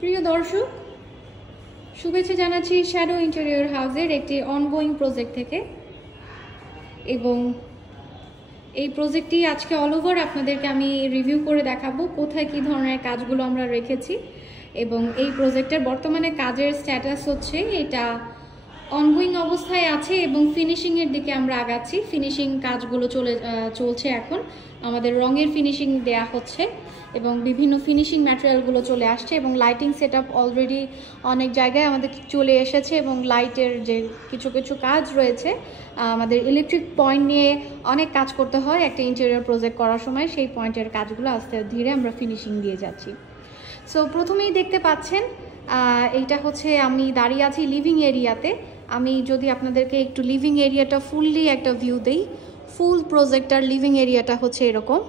প্রিয় দর্শক, শুভেচ্ছা জানাচ্ছি শ্যাডো ইন্টেরিয়র হাউসের একটি অনগোয়িং প্রজেক্ট থেকে। এবং এই প্রজেক্টটি আজকে অল ওভার আপনাদেরকে আমি রিভিউ করে দেখাবো কোথায় কী ধরনের কাজগুলো আমরা রেখেছি। এবং এই প্রজেক্টের বর্তমানে কাজের স্ট্যাটাস হচ্ছে এটা অনগোয়িং অবস্থায় আছে এবং ফিনিশিংয়ের দিকে আমরা আগাচ্ছি। ফিনিশিং কাজগুলো চলছে এখন, আমাদের রঙের ফিনিশিং দেয়া হচ্ছে এবং বিভিন্ন ফিনিশিং ম্যাটেরিয়ালগুলো চলে আসছে এবং লাইটিং সেটআপ অলরেডি অনেক জায়গায় আমাদের চলে এসেছে এবং লাইটের যে কিছু কিছু কাজ রয়েছে, আমাদের ইলেকট্রিক পয়েন্ট নিয়ে অনেক কাজ করতে হয় একটা ইন্টেরিয়র প্রজেক্ট করার সময়, সেই পয়েন্টের কাজগুলো আস্তে ধীরে আমরা ফিনিশিং দিয়ে যাচ্ছি। সো প্রথমেই দেখতে পাচ্ছেন এইটা হচ্ছে আমি দাঁড়িয়ে আছি লিভিং এরিয়াতে। আমি যদি আপনাদেরকে একটু লিভিং এরিয়াটা ফুললি একটা ভিউ দেই, ফুল প্রজেক্টার লিভিং এরিয়াটা হচ্ছে এরকম।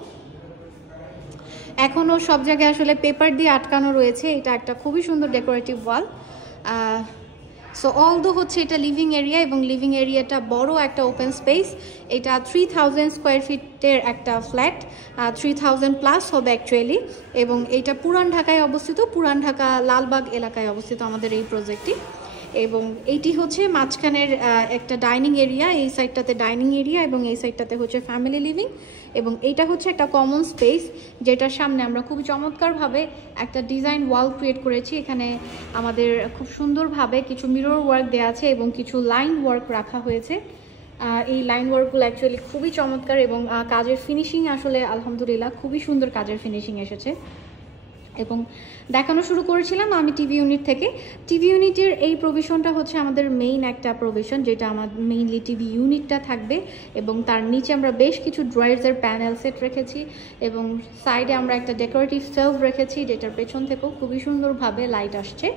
এখনও সব জায়গায় আসলে পেপার দিয়ে আটকানো রয়েছে, এটা একটা খুবই সুন্দর ডেকোরেটিভ ওয়াল। সো অলদো হচ্ছে এটা লিভিং এরিয়া এবং লিভিং এরিয়াটা বড় একটা ওপেন স্পেস। এটা 3000 স্কোয়ার ফিটের একটা ফ্ল্যাট, 3000 প্লাস হবে অ্যাকচুয়ালি। এবং এটা পুরান ঢাকায় অবস্থিত, পুরান ঢাকা লালবাগ এলাকায় অবস্থিত আমাদের এই প্রজেক্টটি। এবং এইটি হচ্ছে মাঝখানের একটা ডাইনিং এরিয়া, এই সাইডটাতে ডাইনিং এরিয়া এবং এই সাইডটাতে হচ্ছে ফ্যামিলি লিভিং। এবং এইটা হচ্ছে একটা কমন স্পেস যেটার সামনে আমরা খুব চমৎকারভাবে একটা ডিজাইন ওয়াল ক্রিয়েট করেছি। এখানে আমাদের খুব সুন্দরভাবে কিছু মিরর ওয়ার্ক দেওয়া আছে এবং কিছু লাইন ওয়ার্ক রাখা হয়েছে। এই লাইন ওয়ার্কগুলো অ্যাকচুয়ালি খুবই চমৎকার এবং কাজের ফিনিশিং আসলে আলহামদুলিল্লাহ খুবই সুন্দর কাজের ফিনিশিং এসেছে। এবং দেখানো শুরু করেছিলাম আমি টিভি ইউনিট থেকে। টিভি ইউনিটের এই প্রভিশনটা হচ্ছে আমাদের মেইন একটা প্রভিশন, যেটা আমার মেইনলি টিভি ইউনিটটা থাকবে এবং তার নিচে আমরা বেশ কিছু ড্রয়ার্সের প্যানেল সেট রেখেছি এবং সাইডে আমরা একটা ডেকোরেটিভ সেলফ রেখেছি যেটার পেছন থেকেও খুবই সুন্দরভাবে লাইট আসছে।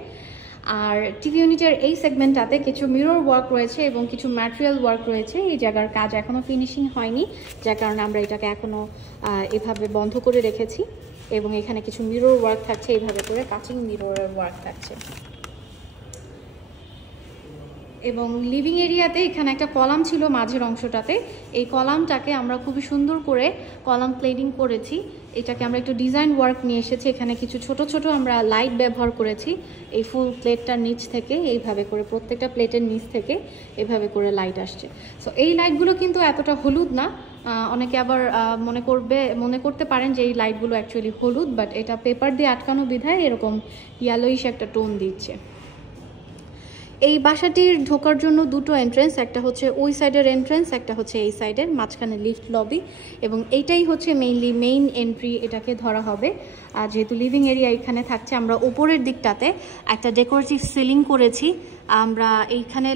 আর টিভি ইউনিটের এই সেগমেন্টটাতে কিছু মিরর ওয়ার্ক রয়েছে এবং কিছু ম্যাটেরিয়াল ওয়ার্ক রয়েছে। এই জায়গার কাজ এখনও ফিনিশিং হয়নি, যার কারণে আমরা এটাকে এখনও এভাবে বন্ধ করে রেখেছি। এবং এখানে কিছু মিরর ওয়ার্ক থাকছে, এইভাবে করে কাচিং মিররের ওয়ার্ক থাকছে। এবং লিভিং এরিয়াতে এখানে একটা কলাম ছিল মাঝের অংশটাতে, এই কলামটাকে আমরা খুবই সুন্দর করে কলাম প্লেটিং করেছি। এটাকে আমরা একটু ডিজাইন ওয়ার্ক নিয়ে এসেছি, এখানে কিছু ছোট ছোট আমরা লাইট ব্যবহার করেছি এই ফুল প্লেটটার নিচ থেকে, এইভাবে করে প্রত্যেকটা প্লেটের নিচ থেকে এভাবে করে লাইট আসছে। সো এই লাইটগুলো কিন্তু এতটা হলুদ না, অনেকে আবার মনে করতে পারেন যে এই লাইটগুলো অ্যাকচুয়ালি হলুদ, বাট এটা পেপার দিয়ে আটকানো বিধায় এরকম ইয়েলোইশ একটা টোন দিচ্ছে। এই বাসাটির ঢোকার জন্য দুটো এন্ট্রেন্স, একটা হচ্ছে ওই সাইডের এন্ট্রেন্স, একটা হচ্ছে এই সাইডের, মাঝখানে লিফট লবি এবং এইটাই হচ্ছে মেইনলি মেইন এন্ট্রি এটাকে ধরা হবে। আর যেহেতু লিভিং এরিয়া এখানে থাকছে, আমরা ওপরের দিকটাতে একটা ডেকোরেটিভ সিলিং করেছি। আমরা এইখানে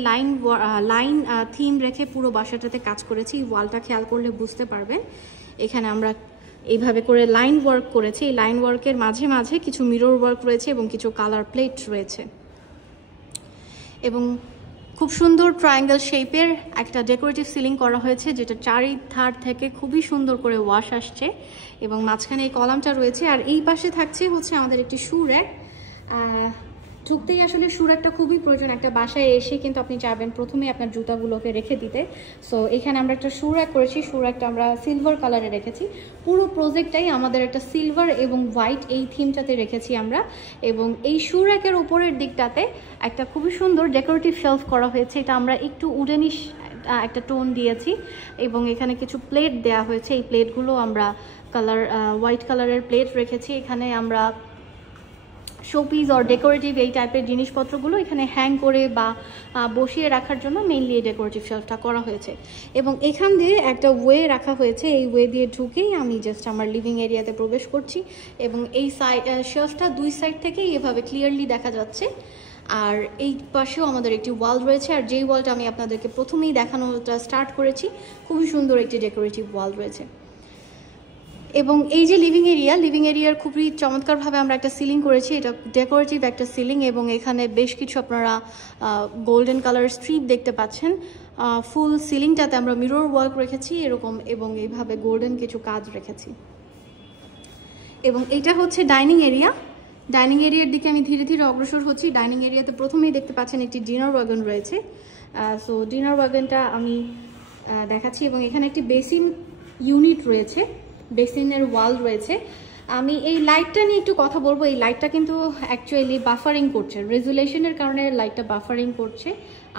লাইন থিম রেখে পুরো বাসাটাতে কাজ করেছি। ওয়ালটা খেয়াল করলে বুঝতে পারবেন, এখানে আমরা এইভাবে করে লাইন ওয়ার্ক করেছি। এই লাইন ওয়ার্কের মাঝে মাঝে কিছু মিরর ওয়ার্ক রয়েছে এবং কিছু কালার প্লেট রয়েছে। এবং খুব সুন্দর ট্রায়াঙ্গেল শেপের একটা ডেকোরেটিভ সিলিং করা হয়েছে, যেটা চারিধার থেকে খুবই সুন্দর করে ওয়াশ আসছে এবং মাঝখানে এই কলামটা রয়েছে। আর এই পাশে থাকছে হচ্ছে আমাদের একটি শু র্যাক। ঢুকতেই আসলে শু র্যাকটা খুবই প্রয়োজন, একটা বাসায় এসে কিন্তু আপনি চাইবেন প্রথমেই আপনার জুতাগুলোকে রেখে দিতে। সো এখানে আমরা একটা শু র্যাক করেছি, শু র্যাকটা আমরা সিলভার কালারে রেখেছি। পুরো প্রজেক্টটাই আমাদের একটা সিলভার এবং হোয়াইট এই থিমটাতে রেখেছি আমরা। এবং এই শু র্যাকের উপরের দিকটাতে একটা খুবই সুন্দর ডেকোরেটিভ শেলফ করা হয়েছে, এটা আমরা একটু উডেনিশ একটা টোন দিয়েছি এবং এখানে কিছু প্লেট দেয়া হয়েছে। এই প্লেটগুলো আমরা হোয়াইট কালারের প্লেট রেখেছি। এখানে আমরা শোপিস অর ডেকোরেটিভ এই টাইপের জিনিসপত্রগুলো এখানে হ্যাং করে বা বসিয়ে রাখার জন্য মেইনলি এই ডেকোরেটিভ শেলফটা করা হয়েছে। এবং এখান দিয়ে একটা ওয়ে রাখা হয়েছে, এই ওয়ে দিয়ে ঢুকেই আমি জাস্ট আমার লিভিং এরিয়াতে প্রবেশ করছি এবং এই শেলফটা দুই সাইড থেকেই এভাবে ক্লিয়ারলি দেখা যাচ্ছে। আর এই পাশেও আমাদের একটি ওয়াল রয়েছে, আর যেই ওয়ালটা আমি আপনাদেরকে প্রথমেই দেখানোটা স্টার্ট করেছি, খুবই সুন্দর একটি ডেকোরেটিভ ওয়াল রয়েছে। এবং এই যে লিভিং এরিয়ার খুবই চমৎকারভাবে আমরা একটা সিলিং করেছি, এটা ডেকোরেটিভ একটা সিলিং এবং এখানে বেশ কিছু আপনারা গোল্ডেন কালার স্ট্রিপ দেখতে পাচ্ছেন। ফুল সিলিংটাতে আমরা মিরর ওয়ার্ক রেখেছি এরকম এবং এইভাবে গোল্ডেন কিছু কাজ রেখেছি। এবং এটা হচ্ছে ডাইনিং এরিয়ার দিকে আমি ধীরে ধীরে অগ্রসর হচ্ছি। ডাইনিং এরিয়াতে প্রথমেই দেখতে পাচ্ছেন একটি ডিনার ওয়াগন রয়েছে। সো ডিনার ওয়াগনটা আমি দেখাচ্ছি এবং এখানে একটি বেসিন ইউনিট রয়েছে, বেসিনের ওয়াল রয়েছে। আমি এই লাইটটা নিয়ে একটু কথা বলবো। এই লাইটটা কিন্তু অ্যাকচুয়ালি বাফারিং করছে, রেজুলেশনের কারণে লাইটটা বাফারিং করছে।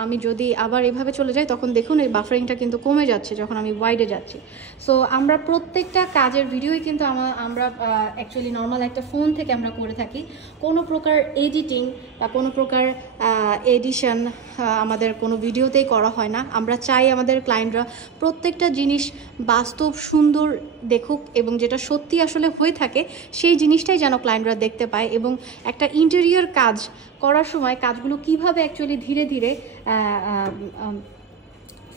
আমি যদি আবার এভাবে চলে যাই তখন দেখুন এই বাফারিংটা কিন্তু কমে যাচ্ছে যখন আমি ওয়াইডে যাচ্ছি। সো আমরা প্রত্যেকটা কাজের ভিডিওই কিন্তু আমরা অ্যাকচুয়ালি নর্মাল একটা ফোন থেকে আমরা করে থাকি। কোনো প্রকার এডিটিং বা কোনো প্রকার এডিশন আমাদের কোনো ভিডিওতেই করা হয় না। আমরা চাই আমাদের ক্লায়েন্টরা প্রত্যেকটা জিনিস বাস্তব সুন্দর দেখুক এবং যেটা সত্যি আসলে হয়ে থাকে সেই জিনিসটাই যেন ক্লায়েন্টরা দেখতে পায়। এবং একটা ইন্টেরিয়র কাজ করার সময় কাজগুলো কিভাবে অ্যাকচুয়ালি ধীরে ধীরে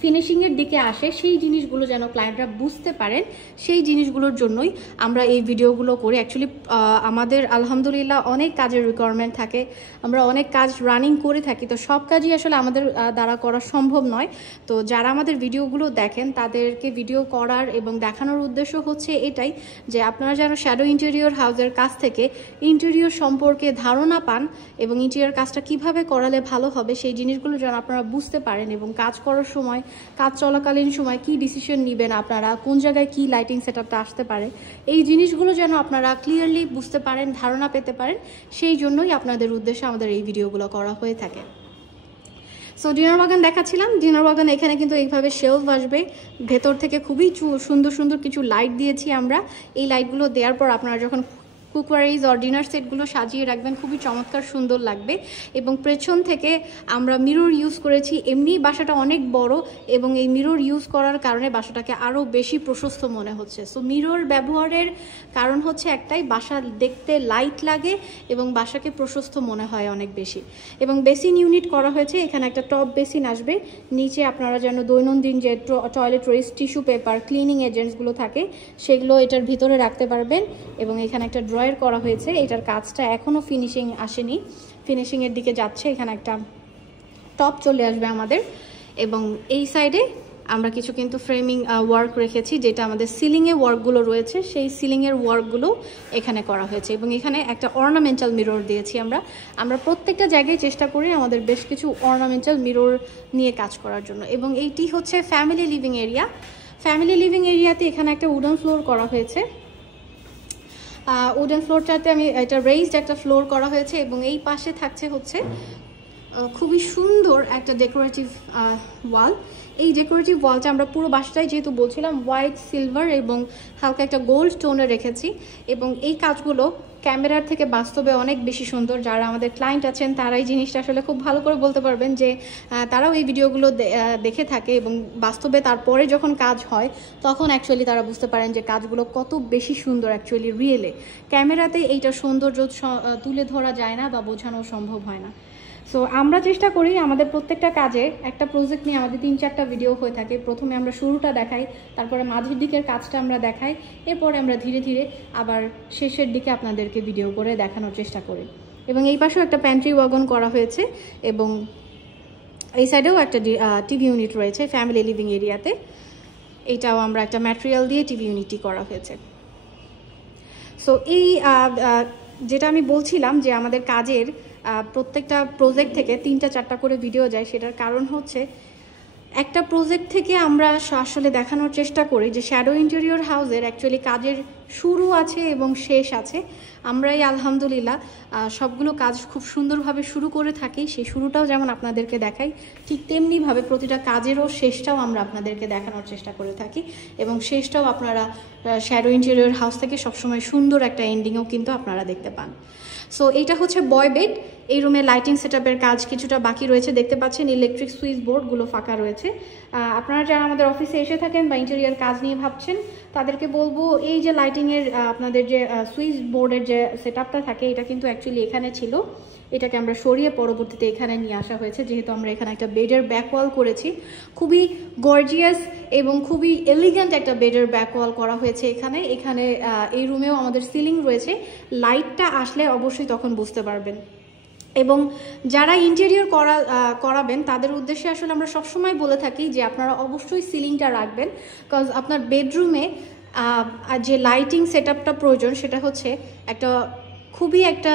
ফিনিশিংয়ের দিকে আসে সেই জিনিসগুলো যেন ক্লায়েন্টরা বুঝতে পারেন, সেই জিনিসগুলোর জন্যই আমরা এই ভিডিওগুলো করি। অ্যাকচুয়ালি আমাদের আলহামদুলিল্লাহ অনেক কাজের রিকোয়ারমেন্ট থাকে, আমরা অনেক কাজ রানিং করে থাকি, তো সব কাজই আসলে আমাদের দ্বারা করা সম্ভব নয়। তো যারা আমাদের ভিডিওগুলো দেখেন তাদেরকে ভিডিও করার এবং দেখানোর উদ্দেশ্য হচ্ছে এটাই যে আপনারা যেন শ্যাডো ইন্টেরিয়র হাউসের কাছ থেকে ইন্টেরিয়র সম্পর্কে ধারণা পান এবং ইন্টেরিয়র কাজটা কিভাবে করালে ভালো হবে সেই জিনিসগুলো যেন আপনারা বুঝতে পারেন এবং কাজ করার সময়, কাজ চলাকালীন সময় কি ডিসিশন নেবেন আপনারা, কোন জায়গায় কি লাইটিং সেটআপটা আসতে পারে, এই জিনিসগুলো যেন আপনারা ক্লিয়ারলি বুঝতে পারেন, ধারণা পেতে পারেন, সেই জন্যই আপনাদের উদ্দেশ্যে আমাদের এই ভিডিওগুলো করা হয়ে থাকে। সো ডিনার বাগান দেখাচ্ছিলাম। ডিনার বাগান এখানে কিন্তু এইভাবে শেলফ আসবে, ভেতর থেকে খুবই সুন্দর সুন্দর কিছু লাইট দিয়েছি আমরা। এই লাইটগুলো দেওয়ার পর আপনারা যখন কুকওয়ারিজ আর ডিনার সেটগুলো সাজিয়ে রাখবেন খুবই চমৎকার সুন্দর লাগবে। এবং পেছন থেকে আমরা মিরর ইউজ করেছি। এমনি বাসাটা অনেক বড় এবং এই মিরর ইউজ করার কারণে বাসাটাকে আরও বেশি প্রশস্ত মনে হচ্ছে। সো মিরর ব্যবহারের কারণ হচ্ছে একটাই, বাসা দেখতে লাইট লাগে এবং বাসাকে প্রশস্ত মনে হয় অনেক বেশি। এবং বেসিন ইউনিট করা হয়েছে, এখানে একটা টপ বেসিন আসবে, নিচে আপনারা যেন দৈনন্দিন যে toilet waste, tissue paper, cleaning এজেন্টসগুলো থাকে সেগুলো এটার ভিতরে রাখতে পারবেন। এবং এখানে একটা ড্রয়ার করা হয়েছে, এটার কাজটা এখনো ফিনিশিং আসেনি, ফিনিশিংয়ের দিকে যাচ্ছে। এখানে একটা টপ চলে আসবে আমাদের। এবং এই সাইডে আমরা কিছু কিন্তু ফ্রেমিং ওয়ার্ক রেখেছি, যেটা আমাদের সিলিংয়ে ওয়ার্কগুলো রয়েছে সেই সিলিংয়ের ওয়ার্কগুলো এখানে করা হয়েছে। এবং এখানে একটা অর্নামেন্টাল মিরর দিয়েছি আমরা প্রত্যেকটা জায়গায় চেষ্টা করি আমাদের বেশ কিছু অর্নামেন্টাল মিরর নিয়ে কাজ করার জন্য। এবং এইটি হচ্ছে family living area. Family living এরিয়াতে এখানে একটা উডেন ফ্লোর করা হয়েছে। উডেন ফ্লোরটাতে আমি এটা রেইজড একটা ফ্লোর করা হয়েছে এবং এই পাশে থাকছে হচ্ছে খুবই সুন্দর একটা ডেকোরেটিভ ওয়াল। এই ডেকোরেটিভ ওয়ালটা আমরা পুরো বাসাটাই যেহেতু বলছিলাম হোয়াইট, সিলভার এবং হালকা একটা গোল্ড টোনে রেখেছি। এবং এই কাজগুলো ক্যামেরার থেকে বাস্তবে অনেক বেশি সুন্দর। যারা আমাদের ক্লায়েন্ট আছেন তারা এই জিনিসটা আসলে খুব ভালো করে বলতে পারবেন যে তারাও এই ভিডিওগুলো দেখে থাকে এবং বাস্তবে তারপরে যখন কাজ হয় তখন অ্যাকচুয়ালি তারা বুঝতে পারেন যে কাজগুলো কত বেশি সুন্দর অ্যাকচুয়ালি রিয়েলে। ক্যামেরাতে এইটা সৌন্দর্য তুলে ধরা যায় না বা বোঝানো সম্ভব হয় না। সো আমরা চেষ্টা করি আমাদের প্রত্যেকটা কাজে একটা প্রজেক্ট নিয়ে আমাদের 3-4টা ভিডিও হয়ে থাকে। প্রথমে আমরা শুরুটা দেখাই, তারপরে মাঝের দিকের কাজটা আমরা দেখাই, এরপরে আমরা ধীরে ধীরে আবার শেষের দিকে আপনাদেরকে ভিডিও করে দেখানোর চেষ্টা করি। এবং এই পাশেও একটা প্যান্ট্রি ওয়াগন করা হয়েছে এবং এই সাইডেও একটা টিভি ইউনিট রয়েছে ফ্যামিলি লিভিং এরিয়াতে। এইটাও আমরা একটা ম্যাটেরিয়াল দিয়ে টিভি ইউনিটটি করা হয়েছে। সো এই যেটা আমি বলছিলাম যে আমাদের কাজের প্রত্যেকটা প্রজেক্ট থেকে 3-4টা করে ভিডিও যায়, সেটার কারণ হচ্ছে একটা প্রজেক্ট থেকে আমরা আসলে দেখানোর চেষ্টা করি যে শ্যাডো ইন্টেরিয়র হাউসের অ্যাকচুয়ালি কাজের শুরু আছে এবং শেষ আছে। আমরাই আলহামদুলিল্লাহ সবগুলো কাজ খুব সুন্দরভাবে শুরু করে থাকি। সেই শুরুটাও যেমন আপনাদেরকে দেখাই, ঠিক তেমনিভাবে প্রতিটা কাজেরও শেষটাও আমরা আপনাদেরকে দেখানোর চেষ্টা করে থাকি এবং শেষটাও আপনারা শ্যাডো ইন্টেরিয়র হাউস থেকে সবসময় সুন্দর একটা এন্ডিংও কিন্তু আপনারা দেখতে পান। সো এইটা হচ্ছে বয় বেড। এই রুমে লাইটিং সেটআপের কাজ কিছুটা বাকি রয়েছে, দেখতে পাচ্ছেন ইলেকট্রিক সুইচ বোর্ডগুলো ফাঁকা রয়েছে। আপনারা যারা আমাদের অফিসে এসে থাকেন বা ইন্টেরিয়র কাজ নিয়ে ভাবছেন তাদেরকে বলবো এই যে লাইটিংয়ের আপনাদের যে সুইচ বোর্ডের যে সেটআপটা থাকে এটা কিন্তু অ্যাকচুয়ালি এখানে ছিল, এটাকে আমরা সরিয়ে পরবর্তীতে এখানে নিয়ে আসা হয়েছে। যেহেতু আমরা এখানে একটা বেডের ব্যাকওয়াল করেছি, খুবই গর্জিয়াস এবং খুবই এলিগেন্ট একটা বেডের ব্যাকওয়াল করা হয়েছে এখানে। এই রুমেও আমাদের সিলিং রয়েছে, লাইটটা আসলে অবশ্যই তখন বুঝতে পারবেন। এবং যারা ইন্টেরিয়র করাবেন তাদের উদ্দেশ্যে আসলে আমরা সবসময় বলে থাকি যে আপনারা অবশ্যই সিলিংটা রাখবেন, বিকজ আপনার বেডরুমে যে লাইটিং সেটআপটা প্রয়োজন সেটা হচ্ছে একটা খুবই একটা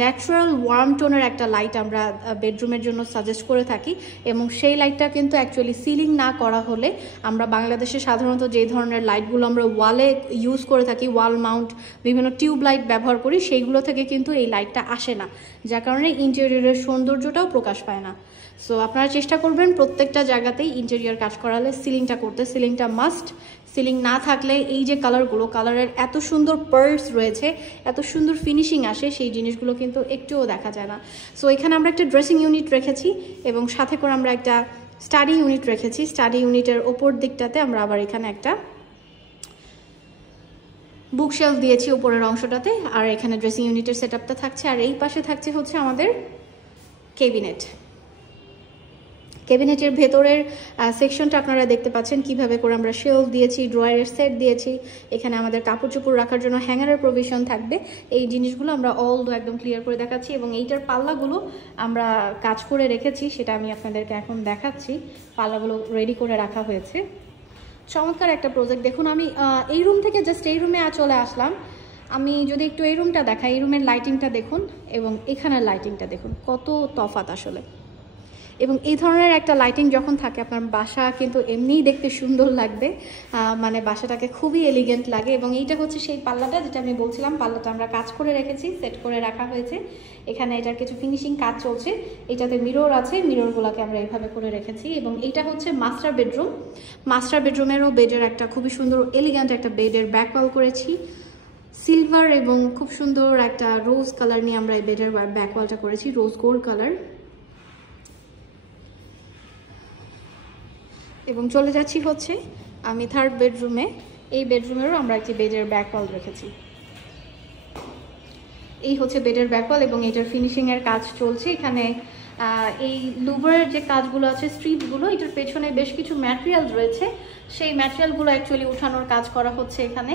ন্যাচারাল ওয়ার্ম টোনের একটা লাইট আমরা বেডরুমের জন্য সাজেস্ট করে থাকি, এবং সেই লাইটটা কিন্তু অ্যাকচুয়ালি সিলিং না করা হলে আমরা বাংলাদেশে সাধারণত যে ধরনের লাইটগুলো আমরা ওয়ালে ইউজ করে থাকি, ওয়াল মাউন্ট বিভিন্ন টিউব লাইট ব্যবহার করি, সেইগুলো থেকে কিন্তু এই লাইটটা আসে না, যার কারণে ইন্টেরিয়রের সৌন্দর্যটাও প্রকাশ পায় না। সো আপনারা চেষ্টা করবেন প্রত্যেকটা জায়গাতেই ইন্টেরিয়র কাজ করালে সিলিংটা করতে। সিলিংটা মাস্ট। সিলিং না থাকলে এই যে কালারগুলো, কালারের এত সুন্দর পার্লস রয়েছে, এত সুন্দর ফিনিশিং আসে, সেই জিনিসগুলো কিন্তু একটুও দেখা যায় না। সো এখানে আমরা একটা ড্রেসিং ইউনিট রেখেছি এবং সাথে করে আমরা একটা স্টাডি ইউনিট রেখেছি। স্টাডি ইউনিটের ওপর দিকটাতে আমরা আবার এখানে একটা বুকশেলফ দিয়েছি উপরের অংশটাতে, আর এখানে ড্রেসিং ইউনিটের সেটআপটা থাকছে, আর এই পাশে থাকছে হচ্ছে আমাদের ক্যাবিনেট। ক্যাবিনেটের ভেতরের সেকশনটা আপনারা দেখতে পাচ্ছেন কিভাবে করে আমরা শেলফ দিয়েছি, ড্রয়ারের সেট দিয়েছি, এখানে আমাদের কাপড় চোপড় রাখার জন্য হ্যাঙ্গারের প্রভিশন থাকবে। এই জিনিসগুলো আমরা একদম ক্লিয়ার করে দেখাচ্ছি, এবং এইটার পাল্লাগুলো আমরা কাজ করে রেখেছি, সেটা আমি আপনাদেরকে এখন দেখাচ্ছি। পাল্লাগুলো রেডি করে রাখা হয়েছে। চমৎকার একটা প্রজেক্ট। দেখুন আমি এই রুম থেকে জাস্ট এই রুমে চলে আসলাম। আমি যদি একটু এই রুমটা দেখাই, এই রুমের লাইটিংটা দেখুন এবং এখানের লাইটিংটা দেখুন, কত তফাৎ আসলে। এবং এই ধরনের একটা লাইটিং যখন থাকে আপনার বাসা কিন্তু এমনিই দেখতে সুন্দর লাগবে, মানে বাসাটাকে খুবই এলিগেন্ট লাগে। এবং এইটা হচ্ছে সেই পাল্লাটা যেটা আমি বলছিলাম, পাল্লাটা আমরা কাজ করে রেখেছি, সেট করে রাখা হয়েছে। এখানে এটার কিছু ফিনিশিং কাজ চলছে, এটাতে মিরর আছে, মিররগুলোকে আমরা এইভাবে করে রেখেছি। এবং এইটা হচ্ছে মাস্টার বেডরুম। মাস্টার বেডরুমেরও বেডের একটা খুবই সুন্দর এলিগেন্ট একটা বেডের ব্যাকওয়াল করেছি সিলভার এবং খুব সুন্দর একটা রোজ কালার নিয়ে আমরা এই বেডের ব্যাকওয়ালটা করেছি, রোজ গোল্ড কালার। এবং চলে যাচ্ছি হচ্ছে আমি থার্ড বেডরুমে। এই বেডরুমেরও আমরা একটি বেডের ব্যাকওয়াল রেখেছি। এই হচ্ছে বেডের ব্যাকওয়াল এবং এটার ফিনিশিংয়ের কাজ চলছে। এখানে এই লুভারের যে কাজগুলো আছে, স্ট্রিপগুলো, এটার পেছনে বেশ কিছু ম্যাটেরিয়াল রয়েছে, সেই ম্যাটেরিয়ালগুলো অ্যাকচুয়ালি উঠানোর কাজ করা হচ্ছে এখানে।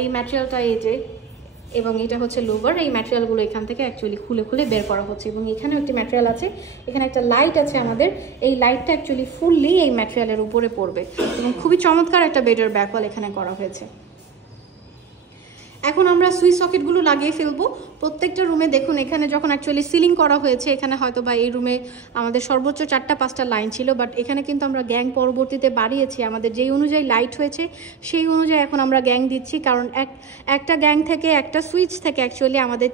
এই ম্যাটেরিয়ালটা এই যে, এবং এটা হচ্ছে লুভার, এই ম্যাটেরিয়ালগুলো এখান থেকে অ্যাকচুয়ালি খুলে খুলে বের করা হচ্ছে। এবং এখানেও একটি ম্যাটেরিয়াল আছে, এখানে একটা লাইট আছে আমাদের, এই লাইটটা অ্যাকচুয়ালি ফুললি এই ম্যাটেরিয়ালের উপরে পড়বে। এবং খুবই চমৎকার একটা বেডের ব্যাকওয়াল এখানে করা হয়েছে। এখন আমরা সুইচ সকেটগুলো লাগিয়ে ফেলবো প্রত্যেকটা রুমে। দেখুন এখানে যখন অ্যাকচুয়ালি সিলিং করা হয়েছে, এখানে হয়তো বা এই রুমে আমাদের সর্বোচ্চ 4-5টা লাইন ছিল, বাট এখানে কিন্তু আমরা গ্যাং পরবর্তীতে বাড়িয়েছি। আমাদের যেই অনুযায়ী লাইট হয়েছে সেই অনুযায়ী এখন আমরা গ্যাং দিচ্ছি, কারণ একটা গ্যাং থেকে, একটা সুইচ থেকে অ্যাকচুয়ালি আমাদের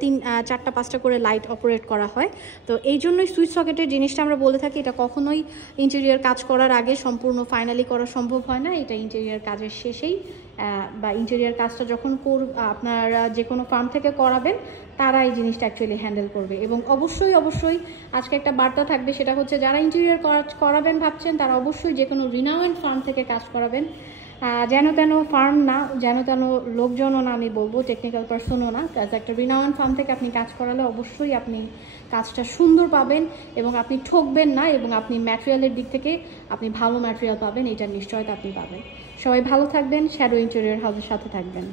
4-5টা করে লাইট অপারেট করা হয়। তো এই জন্যই সুইচ সকেটের জিনিসটা আমরা বলে থাকি, এটা কখনোই ইন্টেরিয়ার কাজ করার আগে সম্পূর্ণ ফাইনালি করা সম্ভব হয় না, এটা ইন্টেরিয়ার কাজের শেষেই বা ইন্টেরিয়ার কাজটা যখন আপনারা যে কোনো ফার্ম থেকে করাবেন তারা এই জিনিসটা অ্যাকচুয়ালি হ্যান্ডেল করবে। এবং অবশ্যই আজকে একটা বার্তা থাকবে, সেটা হচ্ছে যারা ইন্টেরিয়ার করাবেন ভাবছেন তারা অবশ্যই যে কোনো রিনাউন্ড ফার্ম থেকে কাজ করাবেন। যেন তেন ফার্ম না, যেন তেন লোকজনও না, আমি বলবো টেকনিক্যাল পার্সনও না, একটা রিনাউন্ড ফার্ম থেকে আপনি কাজ করালে অবশ্যই আপনি কাজটা সুন্দর পাবেন এবং আপনি ঠকবেন না, এবং আপনি ম্যাটেরিয়ালের দিক থেকে আপনি ভালো ম্যাটেরিয়াল পাবেন, এটার নিশ্চয়তা আপনি পাবেন। সবাই ভালো থাকবেন, শ্যাডো ইন্টেরিয়র হাউসের সাথে থাকবেন।